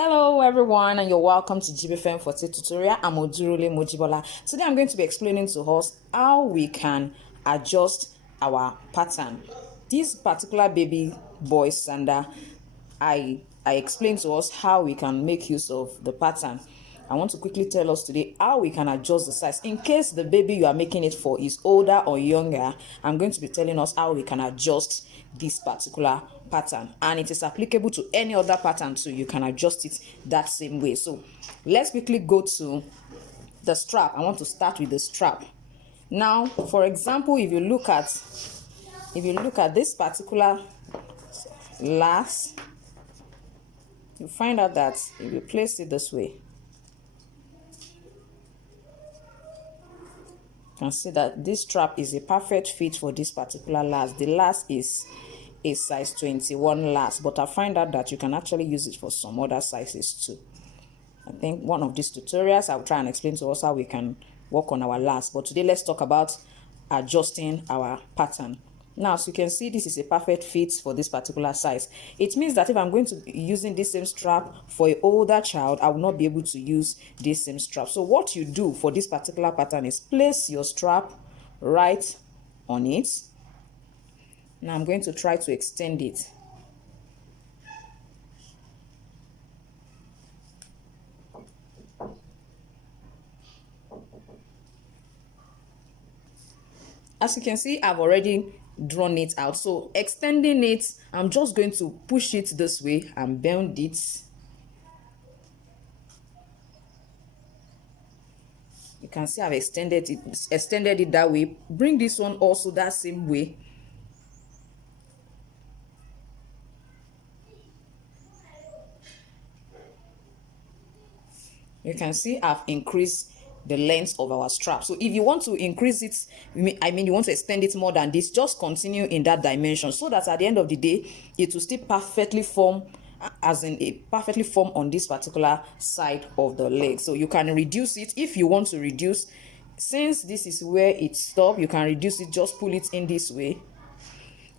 Hello everyone, and you're welcome to GBFM for tutorial. I'm Odurole Mojibola. Today I'm going to be explaining to us how we can adjust our pattern. This particular baby boy Sandal, I explained to us how we can make use of the pattern. I want to quickly tell us today how we can adjust the size. In case the baby you are making it for is older or younger, I'm going to be telling us how we can adjust this particular pattern, and it is applicable to any other pattern too. You can adjust it that same way. So let's quickly go to the strap. I want to start with the strap. Now, for example, if you look at this particular lace, you find out that if you place it this way, you can see that this strap is a perfect fit for this particular lace. The lace is a size 21 lace, but I find out that you can actually use it for some other sizes too. I think one of these tutorials I'll try and explain to us how we can work on our lace, but today let's talk about adjusting our pattern. Now, as you can see, this is a perfect fit for this particular size. It means that if I'm going to be using this same strap for an older child, I will not be able to use this same strap. So what you do for this particular pattern is place your strap right on it. Now I'm going to try to extend it. As you can see, I've already drawn it out. So extending it, I'm just going to push it this way and bend it. You can see I've extended it that way. Bring this one also that same way. You can see I've increased the length of our strap. So if you want to increase it, you want to extend it more than this, just continue in that dimension so that at the end of the day, it will still perfectly form, as in a perfectly form on this particular side of the leg. So you can reduce it if you want to reduce. Since this is where it stops, you can reduce it. Just pull it in this way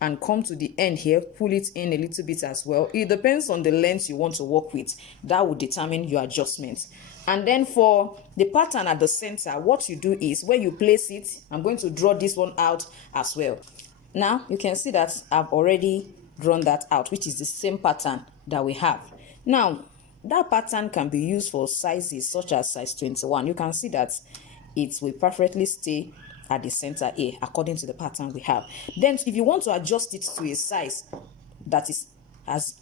and come to the end here, pull it in a little bit as well. It depends on the length you want to work with. That will determine your adjustment. And then for the pattern at the center, what you do is when you place it, I'm going to draw this one out as well. Now you can see that I've already drawn that out, which is the same pattern that we have. Now that pattern can be used for sizes such as size 21. You can see that it will perfectly stay at the center A according to the pattern we have. Then if you want to adjust it to a size that is as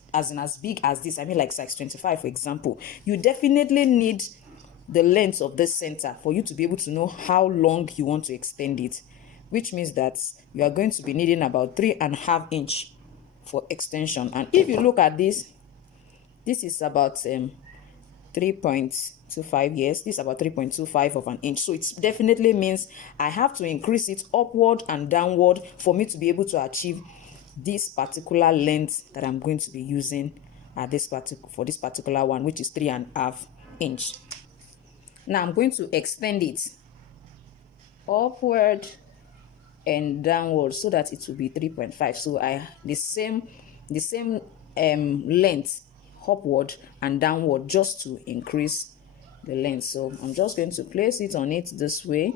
big as this, like size 25 for example, you definitely need the length of this center for you to be able to know how long you want to extend it, which means that you are going to be needing about 3.5 inches for extension. And if you look at this is about 3.25 years. This is about 3.25 of an inch. So it definitely means I have to increase it upward and downward for me to be able to achieve this particular length that I'm going to be using at for this particular one, which is 3.5 inch. Now I'm going to extend it upward and downward so that it will be 3.5. So the same length upward and downward just to increase the length. So I'm just going to place it on it this way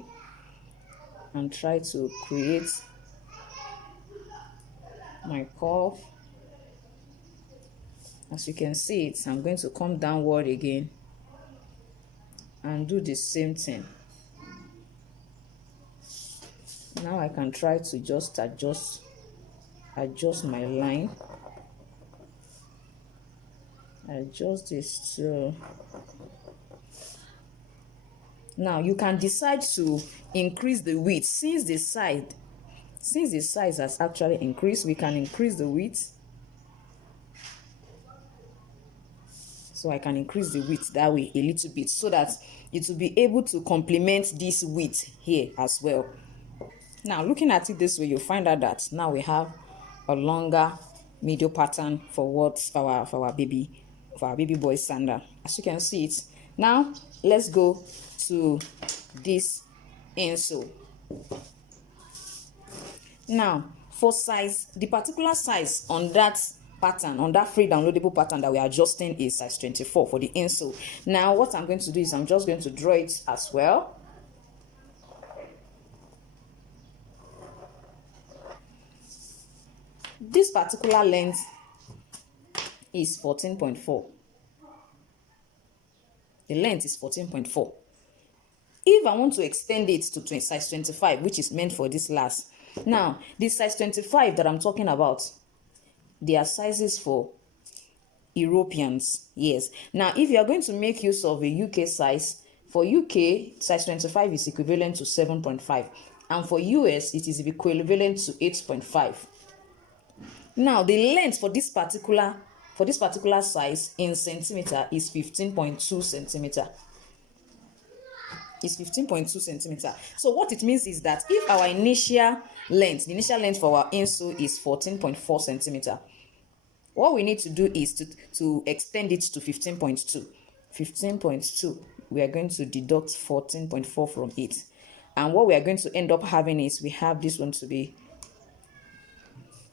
and try to create my curve. As you can see it, I'm going to come downward again and do the same thing. Now I can try to just adjust my line. Adjust this too. Now you can decide to increase the width. Since the size has actually increased, we can increase the width. So I can increase the width that way a little bit so that it will be able to complement this width here as well. Now looking at it this way, you'll find out that now we have a longer middle pattern for our baby boy Sandal. As you can see it. Now let's go to this insole. Now for size, the particular size on that pattern, on that free downloadable pattern that we are adjusting, is size 24 for the insole. Now what I'm going to do is I'm just going to draw it as well. This particular length is 14.4. The length is 14.4. If I want to extend it to size 25, which is meant for this last, now this size 25 that I'm talking about, they are sizes for Europeans. Yes. Now, if you are going to make use of a UK size, for UK, size 25 is equivalent to 7.5, and for US, it is equivalent to 8.5. Now, the length for this particular size in centimeter is 15.2 centimeter. Is 15.2 centimeter. So what it means is that if our initial length for our insole is 14.4 centimeter, what we need to do is to extend it to 15.2. 15.2, we are going to deduct 14.4 from it. And what we are going to end up having is, we have this one to be,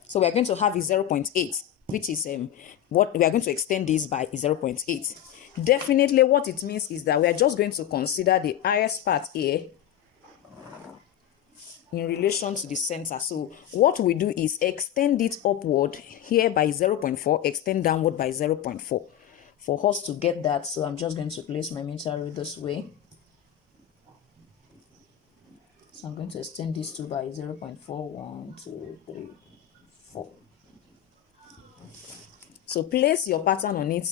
so we are going to have a 0.8, which is what we are going to extend this by 0.8. Definitely what it means is that we are just going to consider the highest part here in relation to the center. So what we do is extend it upward here by 0.4, extend downward by 0.4 for us to get that. So I'm just going to place my meter rule this way. So I'm going to extend this to by 0.4, 1, 2, 3, 4. So place your pattern on it.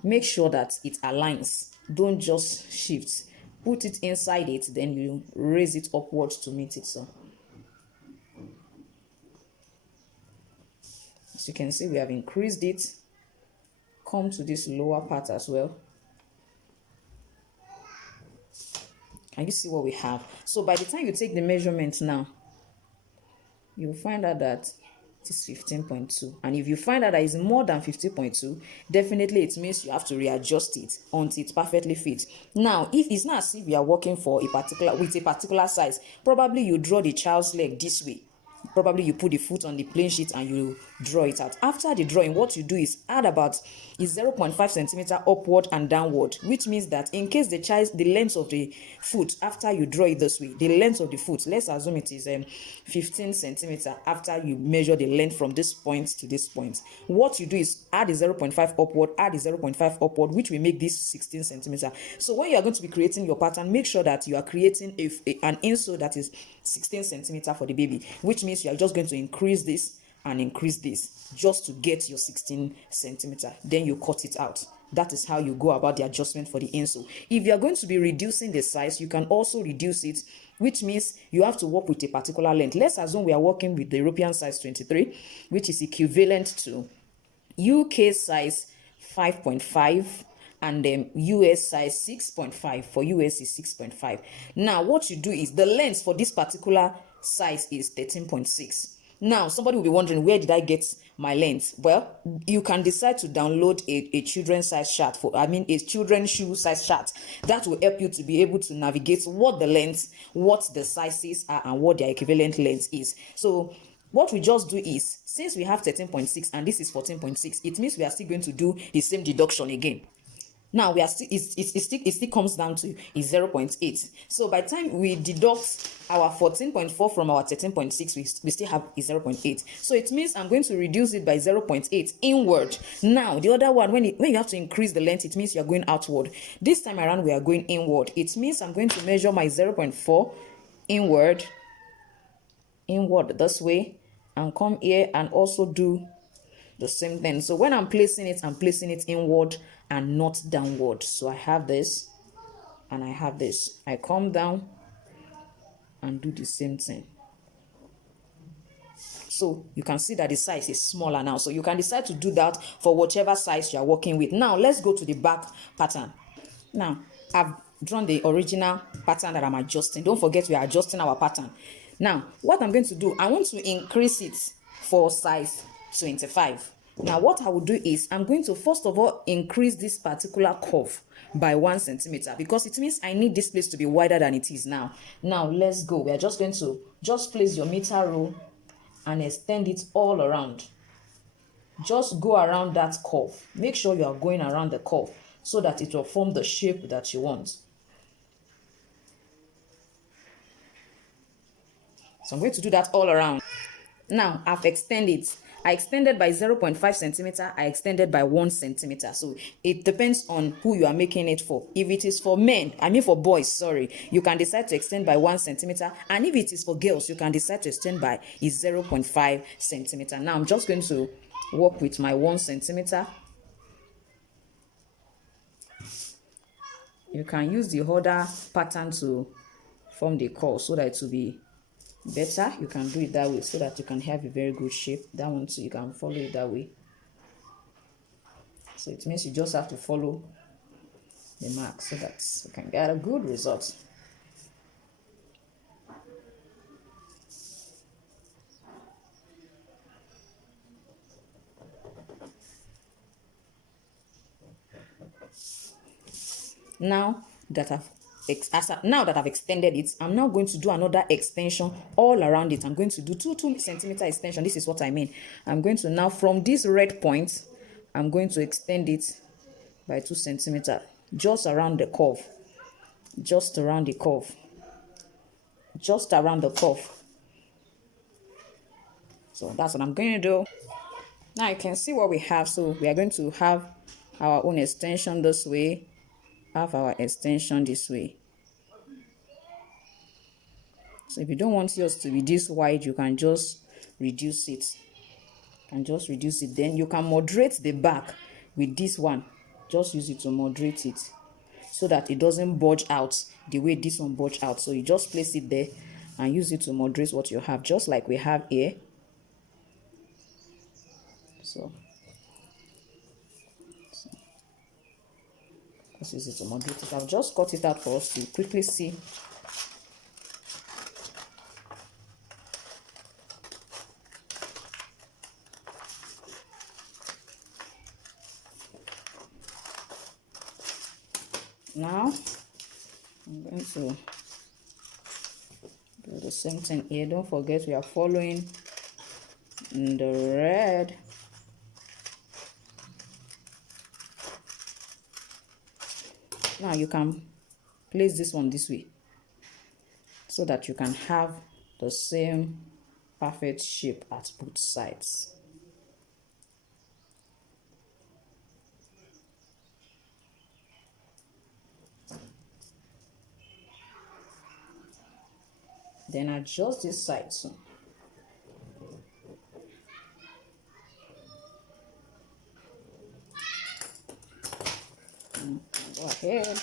Make sure that it aligns. Don't just shift. Put it inside it, then you raise it upwards to meet it. So as you can see, we have increased it. Come to this lower part as well. Can you see what we have? So by the time you take the measurement now, you'll find out that it is 15.2. And if you find out that it's more than 15.2, definitely it means you have to readjust it until it perfectly fits. Now, if it's not as if you are working for a particular size, probably you draw the child's leg this way. Probably you put the foot on the plain sheet and you draw it out. After the drawing, what you do is add about 0.5 centimeter upward and downward, which means that in case the length of the foot, after you draw it this way, the length of the foot, let's assume it is 15 centimeter after you measure the length from this point to this point. What you do is add 0.5 upward, add 0.5 upward, which will make this 16 centimeter. So when you are going to be creating your pattern, make sure that you are creating an insole that is 16 centimeter for the baby, which means you are just going to increase this and increase this just to get your 16 centimeter. Then you cut it out. That is how you go about the adjustment for the insole. If you are going to be reducing the size, you can also reduce it, which means you have to work with a particular length. Let's assume we are working with the European size 23, which is equivalent to UK size 5.5 and then US size 6.5. For US is 6.5. Now what you do is, the length for this particular size is 13.6. Now somebody will be wondering, where did I get my length? Well, you can decide to download a children's size chart a children's shoe size chart. That will help you to be able to navigate what the length, what the sizes are, and what their equivalent length is. So what we just do is, since we have 13.6 and this is 14.6, it means we are still going to do the same deduction again. Now we are still, it still comes down to 0.8. So by the time we deduct our 14.4 from our 13.6, we still have 0.8. So it means I'm going to reduce it by 0.8 inward. Now the other one, when you have to increase the length, it means you're going outward. This time around we are going inward. It means I'm going to measure my 0.4 inward this way, and come here and also do the same thing. So when I'm placing it inward and not downward. So I have this and I have this. I come down and do the same thing. So you can see that the size is smaller now. So you can decide to do that for whichever size you are working with. Now let's go to the back pattern. Now I've drawn the original pattern that I'm adjusting. Don't forget we are adjusting our pattern. Now what I'm going to do, I want to increase it for size 25. Now what I will do is, I'm going to first of all increase this particular curve by 1 centimeter, because it means I need this place to be wider than it is now. Now let's go. We are just going to place your meter rule and extend it all around. just go around that curve. Make sure you are going around the curve so that it will form the shape that you want. So I'm going to do that all around. Now I've extended. I extended by 0.5 centimeter. I extended by 1 centimeter. So it depends on who you are making it for. If it is for men, I mean for boys, sorry, you can decide to extend by 1 centimeter. And if it is for girls, you can decide to extend by 0.5 centimeter. Now I'm just going to work with my 1 centimeter. You can use the other pattern to form the curl so that it will be better. You can do it that way so that you can have a very good shape. That one too, you can follow it that way. So it means you just have to follow the mark so that you can get a good result. Now that I've extended it, I'm now going to do another extension all around it. I'm going to do 2 centimeter extension. This is what I mean. I'm going to now, from this red point, I'm going to extend it by 2 centimeter just around the curve, just around the curve, just around the curve. So that's what I'm going to do. Now you can see what we have. So we are going to have our own extension this way, have our extension this way. So if you don't want yours to be this wide, you can just reduce it. Then you can moderate the back with this one. Just use it to moderate it so that it doesn't bulge out the way this one bulge out. So you just place it there and use it to moderate what you have, just like we have here. So let's use it to moderate it. I've just cut it out for us to quickly see. Now I'm going to do the same thing here. Don't forget we are following the red. Now you can place this one this way so that you can have the same perfect shape at both sides. Then adjust this side too. Go ahead.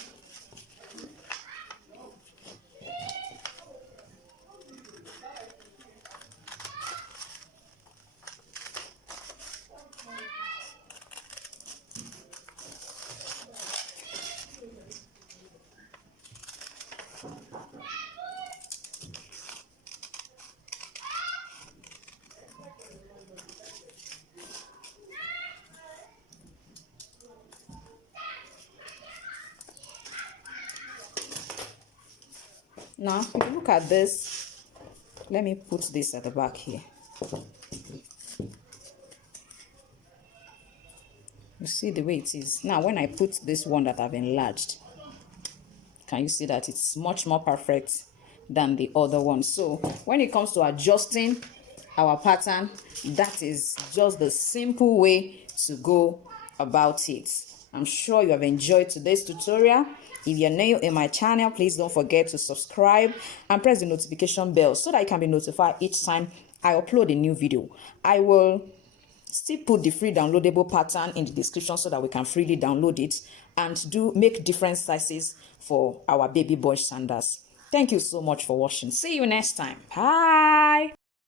Now, if you look at this, let me put this at the back here. You see the way it is. Now, when I put this one that I've enlarged, can you see that it's much more perfect than the other one? So, when it comes to adjusting our pattern, that is just the simple way to go about it. I'm sure you have enjoyed today's tutorial. If you're new in my channel, please don't forget to subscribe and press the notification bell so that you can be notified each time I upload a new video. I will still put the free downloadable pattern in the description so that we can freely download it and make different sizes for our baby boy sandals. Thank you so much for watching. See you next time. Bye.